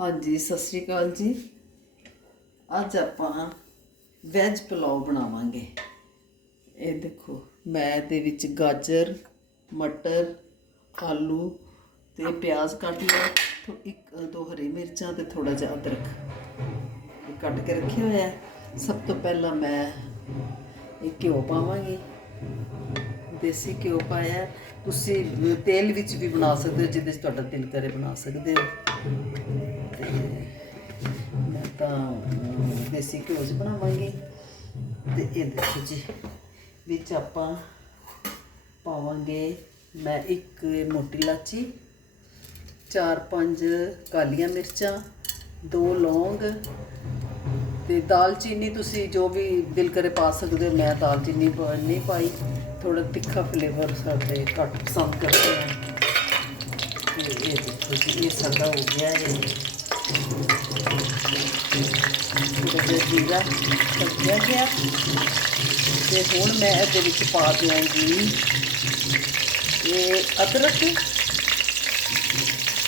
ਹਾਂਜੀ, ਸਤਿ ਸ਼੍ਰੀ ਅਕਾਲ ਜੀ। ਅੱਜ ਆਪਾਂ ਵੈਜ ਪਲਾਓ ਬਣਾਵਾਂਗੇ। ਇਹ ਦੇਖੋ, ਮੈਂ ਇਹਦੇ ਵਿੱਚ ਗਾਜਰ, ਮਟਰ, ਆਲੂ ਤੇ ਪਿਆਜ਼ ਕੱਟ ਲਿਆ। ਇੱਕ, ਦੋ ਹਰੀ ਮਿਰਚਾਂ ਤੇ ਥੋੜਾ ਜਿਹਾ ਅਦਰਕ ਕੱਟ ਕੇ ਰੱਖਿਆ ਹੋਇਆ ਸਭ ਤੋਂ ਪਹਿਲਾਂ ਮੈਂ ਇਹ ਘਿਓ ਪਾਵਾਂਗੀ। ਦੇਸੀ ਘਿਓ ਪਾਇਆ ਤੁਸੀਂ ਤੇਲ ਵਿੱਚ ਵੀ ਬਣਾ ਸਕਦੇ ਹੋ, ਜਿਹਦੇ 'ਚ ਤੁਹਾਡਾ ਦਿਲ ਕਰੇ ਬਣਾ ਸਕਦੇ ਹੋ। ਮੈਂ ਤਾਂ ਦੇਸੀ ਘਿਓ 'ਚ ਬਣਾਵਾਂਗੀ। ਤੇ ਇਹਦੇ ਦੇਖੋ ਵਿੱਚ ਆਪਾਂ ਪਾਵਾਂਗੇ ਮੈਂ ਇੱਕ ਮੋਟੀ ਲਾਚੀ ਚਾਰ ਪੰਜ ਕਾਲੀਆਂ ਮਿਰਚਾਂ, ਦੋ ਲੌਂਗ ਤੇ ਦਾਲਚੀਨੀ ਤੁਸੀਂ ਜੋ ਵੀ ਦਿਲ ਕਰੇ ਪਾ ਸਕਦੇ ਹੋ। ਮੈਂ ਦਾਲਚੀਨੀ ਨਹੀਂ ਪਾਈ। ਥੋੜਾ ਤਿੱਖਾ ਫਲੇਵਰ ਸਾਡੇ ਘੱਟ ਪਸੰਦ ਕਰਦੇ ਹਾਂ ਤੇ ਇਹ ਦੇਖੋ ਜੀ, ਇਹ ਸਾਡਾ ਹੋ ਗਿਆ ਇਹ। ਜੀਰਾ ਕੱਢਿਆ ਗਿਆ ਤੇ ਹੁਣ ਮੈਂ ਇਹਦੇ ਵਿੱਚ ਪਾ ਦਿਆਂਗੀ ਇਹ ਅਦਰਕ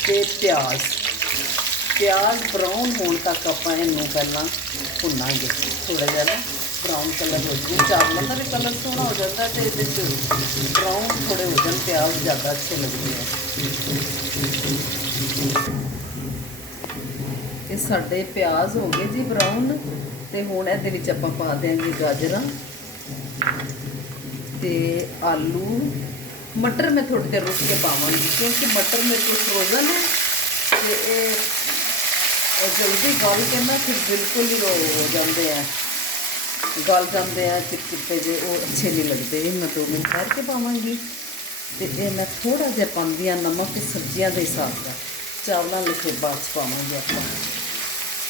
ਤੇ ਪਿਆਜ਼। ਪਿਆਜ਼ ਬਰਾਊਨ ਹੋਣ ਤੱਕ ਆਪਾਂ ਇਹਨੂੰ ਪਹਿਲਾਂ ਭੁੰਨਾਂਗੇ। ਥੋੜਾ ਜਿਹਾ ਨਾ ਬਰਾਊਨ ਕਲਰ ਹੋ ਜਾਵੇ ਚਾਵਲਾਂ ਦਾ ਵੀ ਕਲਰ ਸੋਹਣਾ ਹੋ ਜਾਂਦਾ ਤੇ ਇਹਦੇ ਚ ਬਰਾਊਨ ਥੋੜੇ ਹੋ ਜਾਣ, ਪਿਆਜ਼ ਜ਼ਿਆਦਾ ਅੱਛੇ ਲੱਗਦੇ ਆ। ਇਹ ਸਾਡੇ ਪਿਆਜ਼ ਹੋ ਗਏ ਜੀ ਬਰਾਊਨ ਤੇ ਹੁਣ ਇਹਦੇ ਵਿੱਚ ਆਪਾਂ ਪਾ ਦਿਆਂਗੇ ਗਾਜਰਾਂ ਤੇ ਆਲੂ। ਮਟਰ ਮੈਂ ਥੋੜੀ ਦੇਰ ਰੁਕ ਕੇ ਪਾਵਾਂਗੀ ਕਿਉਂਕਿ ਮਟਰ ਮੇਰੇ ਕੋਲ ਫਰੋਜ਼ਨ ਹੈ ਤੇ ਇਹ ਜਲਦੀ ਗਲ ਕੇ ਨਾ ਫਿਰ ਬਿਲਕੁਲ ਹੀ ਉਹ ਹੋ ਜਾਂਦੇ ਆ। ਗਲ ਜਾਂਦੇ ਆ ਚਿਪਚਿਪੇ ਜੇ ਉਹ ਅੱਛੇ ਨਹੀਂ ਲੱਗਦੇ। ਮੈਂ ਦੋ ਮਿੰਟ ਠਹਿਰ ਕੇ ਪਾਵਾਂਗੀ। ਤੇ ਇਹ ਮੈਂ ਥੋੜਾ ਜਿਹਾ ਪਾਉਂਦੀ ਹਾਂ ਨਮਕ ਤੇ ਸਬਜ਼ੀਆਂ ਦੇ ਹਿਸਾਬ ਨਾਲ। ਚਾਵਲਾਂ ਲਿਖੇ ਬਾਅਦ 'ਚ ਪਾਵਾਂਗੇ ਆਪਾਂ।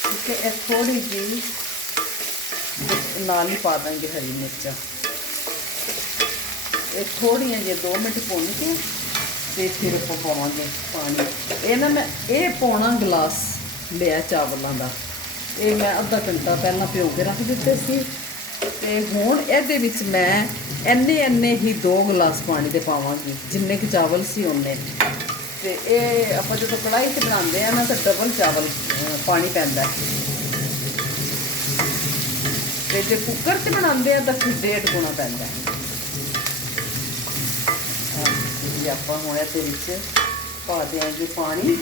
ਠੀਕ ਹੈ ਇਹ ਥੋੜੀ ਜੀ ਨਾਲ ਹੀ ਪਾ ਦਾਂਗੇ ਹਰੀ ਮਿਰਚਾਂ। ਇਹ ਥੋੜੀਆਂ ਜਿਹੀ 2 ਮਿੰਟ ਭੁੰਨ ਕੇ ਤੇ ਫਿਰ ਆਪਾਂ ਪਾਵਾਂਗੇ ਪਾਣੀ। ਇਹ ਨਾ ਮੈਂ, ਇਹ ਪੌਣਾ ਗਲਾਸ ਲਿਆ ਚਾਵਲਾਂ ਦਾ। ਇਹ ਮੈਂ ਅੱਧਾ ਘੰਟਾ ਪਹਿਲਾਂ ਭਿਓ ਕੇ ਰੱਖ ਦਿੱਤੇ ਸੀ। ਤੇ ਹੁਣ ਇਹਦੇ ਵਿੱਚ ਮੈਂ ਇੰਨੇ ਇੰਨੇ ਹੀ 2 ਗਲਾਸ ਪਾਣੀ ਦੇ ਪਾਵਾਂਗੀ, ਜਿੰਨੇ ਕੁ ਚਾਵਲ ਸੀ ਉਹਨੇ। ਤੇ ਇਹ ਆਪਾਂ ਜਦੋਂ ਕੜਾਈ 'ਚ ਬਣਾਉਂਦੇ ਆ ਨਾ ਤਾਂ ਡਬਲ ਚਾਵਲ ਪਾਣੀ ਪੈਂਦਾ। ਤੇ ਜੇ ਕੁੱਕਰ 'ਚ ਬਣਾਉਂਦੇ ਆ, ਤਾਂ ਫਿਰ ਡੇਢ ਗੁਣਾ ਪੈਂਦਾ। ਜੀ ਆਪਾਂ ਹੁਣ ਇਹਦੇ ਵਿੱਚ ਪਾ ਦਿਆਂਗੇ ਪਾਣੀ।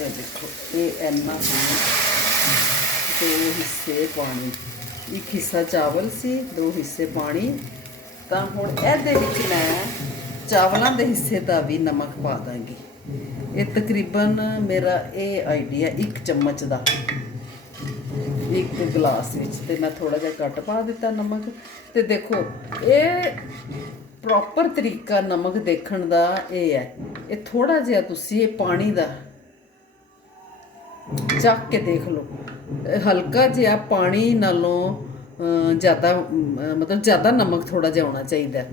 ਇਹ ਦੇਖੋ, ਇਹ ਇੰਨਾ ਦੋ ਹਿੱਸੇ ਪਾਣੀ। ਇੱਕ ਹਿੱਸਾ ਚਾਵਲ ਸੀ, ਦੋ ਹਿੱਸੇ ਪਾਣੀ। ਤਾਂ ਹੁਣ ਇਹਦੇ ਵਿੱਚ ਮੈਂ ਚਾਵਲਾਂ ਦੇ ਹਿੱਸੇ ਦਾ ਵੀ ਨਮਕ ਪਾ ਦਾਂਗੀ। ਇਹ ਤਕਰੀਬਨ ਮੇਰਾ ਇਹ ਆਈਡੀਆ ਇੱਕ ਚਮਚ ਦਾ। ਇੱਕ ਗਲਾਸ ਵਿੱਚ ਤੇ ਮੈਂ ਥੋੜਾ ਜਿਹਾ ਘੱਟ ਪਾ ਦਿੱਤਾ ਨਮਕ। ਤੇ ਦੇਖੋ, ਇਹ ਪ੍ਰੋਪਰ ਤਰੀਕਾ ਨਮਕ ਦੇਖਣ ਦਾ ਇਹ ਹੈ। ਇਹ ਥੋੜਾ ਜਿਹਾ ਤੁਸੀਂ ਇਹ ਪਾਣੀ ਦਾ ਚੱਕ ਕੇ ਦੇਖ ਲਓ। ਹਲਕਾ ਜਿਹਾ ਪਾਣੀ ਨਾਲੋਂ ਜ਼ਿਆਦਾ ਮਤਲਬ ਜ਼ਿਆਦਾ ਨਮਕ ਥੋੜਾ ਜਿਹਾ ਹੋਣਾ ਚਾਹੀਦਾ ਹੈ।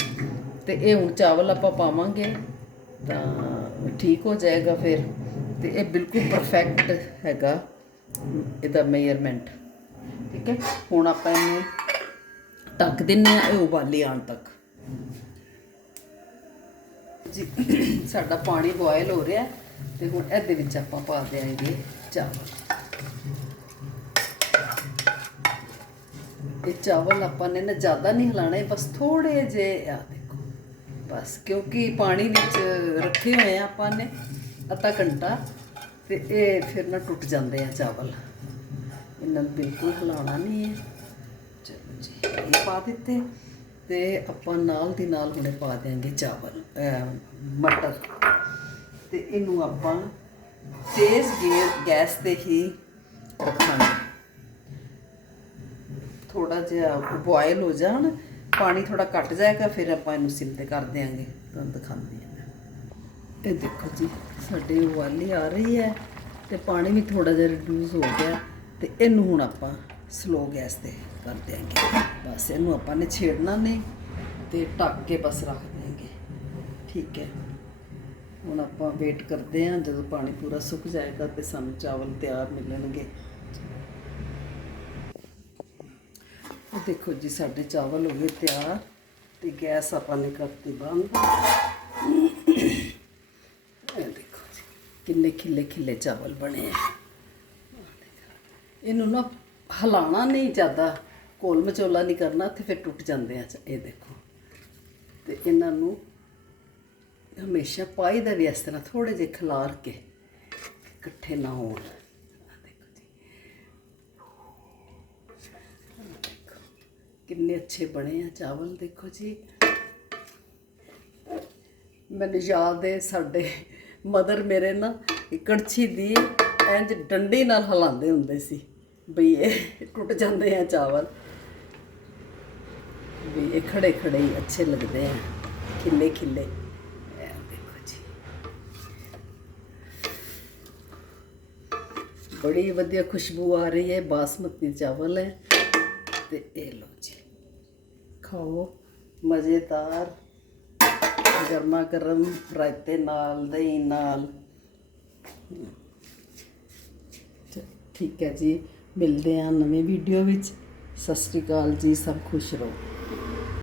ਤੇ ਇਹ ਹੁਣ ਚਾਵਲ ਆਪਾਂ ਪਾਵਾਂਗੇ, ਤਾਂ ਠੀਕ ਹੋ ਜਾਏਗਾ ਫਿਰ। ਤੇ ਇਹ ਬਿਲਕੁਲ ਪਰਫੈਕਟ ਹੈਗਾ, ਇਹਦਾ ਮੇਜ਼ਰਮੈਂਟ ਠੀਕ ਹੈ? ਹੁਣ ਆਪਾਂ ਇਹਨੂੰ ਢੱਕ ਦਿੰਨੇ ਆ ਇਹ ਉਬਾਲੇ ਆਉਣ ਤੱਕ। ਜੀ, ਸਾਡਾ ਪਾਣੀ ਬੋਇਲ ਹੋ ਰਿਹਾ ਹੈ, ਤੇ ਹੁਣ ਇਹਦੇ ਵਿੱਚ ਆਪਾਂ ਪਾ ਦਿਆਂਗੇ ਚਾਵਲ। ਇਹ ਚਾਵਲ ਆਪਾਂ ਨੇ ਨਾ ਜ਼ਿਆਦਾ ਨਹੀਂ ਹਿਲਾਣੇ ਬਸ ਥੋੜੇ ਜੇ ਆ ਦੇਖੋ। ਬਸ ਕਿਉਂਕਿ ਪਾਣੀ ਵਿੱਚ ਰੱਖੇ ਹੋਏ ਆ ਆਪਾਂ ਨੇ ਅੱਧਾ ਘੰਟਾ, ਤੇ ਇਹ ਫਿਰ ਨਾ ਟੁੱਟ ਜਾਂਦੇ ਆ ਚਾਵਲ। ਇਹਨਾਂ ਨੂੰ ਬਿਲਕੁਲ ਹਿਲਾਉਣਾ ਨਹੀਂ ਹੈ। ਚਲੋ ਜੀ, ਇਹ ਪਾ ਦਿੱਤੇ, ਤੇ ਆਪਾਂ ਨਾਲ ਦੀ ਨਾਲ ਹੁਣੇ ਪਾ ਦਿਆਂਗੇ ਚਾਵਲ ਮਟਰ। ਤੇ ਇਹਨੂੰ ਆਪਾਂ ਤੇਜ਼ ਗੈਸ ਤੇ ਹੀ ਰੱਖਾਂਗੇ। ਥੋੜਾ ਜਿਹਾ ਬੋਇਲ ਹੋ ਜਾਣ, ਪਾਣੀ ਥੋੜਾ ਘਟ ਜਾਏਗਾ, ਫਿਰ ਆਪਾਂ ਇਹਨੂੰ ਸਿਮ ਤੇ ਕਰ ਦਿਆਂਗੇ। ਤੁਹਾਨੂੰ ਦਿਖਾਉਂਦੀ ਹਾਂ ਇਹ ਦੇਖੋ ਜੀ, ਸਾਡੇ ਉਬਾਲੀ ਆ ਰਹੀ ਹੈ ਤੇ ਪਾਣੀ ਵੀ ਥੋੜਾ ਜਿਹਾ ਰਿਡਿਊਸ ਹੋ ਗਿਆ ਤੇ ਇਹਨੂੰ ਹੁਣ ਆਪਾਂ ਸਲੋ ਗੈਸ ਤੇ ਕਰ ਦਿਆਂਗੇ। ਬਸ ਇਹਨੂੰ ਆਪਾਂ ਨੇ ਛੇੜਨਾ ਨਹੀਂ ਤੇ ਢੱਕ ਕੇ ਬਸ ਰੱਖ ਦਿਆਂਗੇ। ਠੀਕ ਹੈ। ਹੁਣ ਆਪਾਂ ਵੇਟ ਕਰਦੇ ਹਾਂ, ਜਦੋਂ ਪਾਣੀ ਪੂਰਾ ਸੁੱਕ ਜਾਏਗਾ ਤੇ ਸਾਨੂੰ ਚਾਵਲ ਤਿਆਰ ਮਿਲਣਗੇ। ਇਹ ਦੇਖੋ ਜੀ, ਸਾਡੇ ਚਾਵਲ ਹੋ ਗਏ ਤਿਆਰ ਤੇ ਗੈਸ ਆਪਾਂ ਨੇ ਕਰਤੀ ਬੰਦ। ਇਹ ਦੇਖੋ ਜੀ, ਕਿੰਨੇ ਖਿੱਲੇ ਖਿੱਲੇ ਚਾਵਲ ਬਣੇ ਆ। ਇਹਨੂੰ ਨਾ ਹਿਲਾਣਾ ਨਹੀਂ ਜ਼ਿਆਦਾ ਕੋਲ ਮਚੋਲਾ ਨਹੀਂ ਕਰਨਾ, ਤੇ ਫਿਰ ਟੁੱਟ ਜਾਂਦੇ ਆ ਇਹ ਦੇਖੋ। ਤੇ ਇਹਨਾਂ ਨੂੰ ਹਮੇਸ਼ਾ ਪਾਈ ਦਾ ਵੀ ਇਸ ਤਰ੍ਹਾਂ ਥੋੜੇ ਜਿਹੇ ਖਿਲਾਰ ਕੇ ਇਕੱਠੇ ਨਾ ਹੋਣ ਆਹ ਦੇਖੋ ਜੀ ਆਹ ਦੇਖੋ। ਕਿੰਨੇ ਅੱਛੇ ਬਣੇ ਆ ਚਾਵਲ, ਦੇਖੋ ਜੀ। ਮੈਨੂੰ ਯਾਦ ਹੈ ਸਾਡੇ ਮਦਰ ਮੇਰੇ ਨਾ ਇੱਕ ਕੜਛੀ ਦੀ ਇੰਜ ਡੰਡੀ ਨਾਲ ਹਿਲਾਉਂਦੇ ਹੁੰਦੇ ਸੀ ਬਈ ਇਹ ਟੁੱਟ ਜਾਂਦੇ ਆ ਚਾਵਲ। ਵੀ ਇਹ ਖੜੇ ਖੜੇ ਹੀ ਅੱਛੇ ਲੱਗਦੇ ਆ, ਖਿੱਲੇ ਖਿੱਲੇ। ਦੇਖੋ ਜੀ। ਬੜੀ ਵਧੀਆ ਖੁਸ਼ਬੂ ਆ ਰਹੀ ਹੈ ਬਾਸਮਤੀ ਚਾਵਲ ਹੈ ਖਾਓ। ਮਜ਼ੇਦਾਰ ਗਰਮਾ ਗਰਮ ਰਾਇਤੇ ਨਾਲ, ਦਹੀਂ ਨਾਲ। ਠੀਕ ਹੈ ਜੀ। ਮਿਲਦੇ ਹਾਂ ਨਵੀਂ ਵੀਡੀਓ ਵਿੱਚ। ਸਤਿ ਸ੍ਰੀ ਅਕਾਲ ਜੀ। ਸਭ ਖੁਸ਼ ਰਹੋ।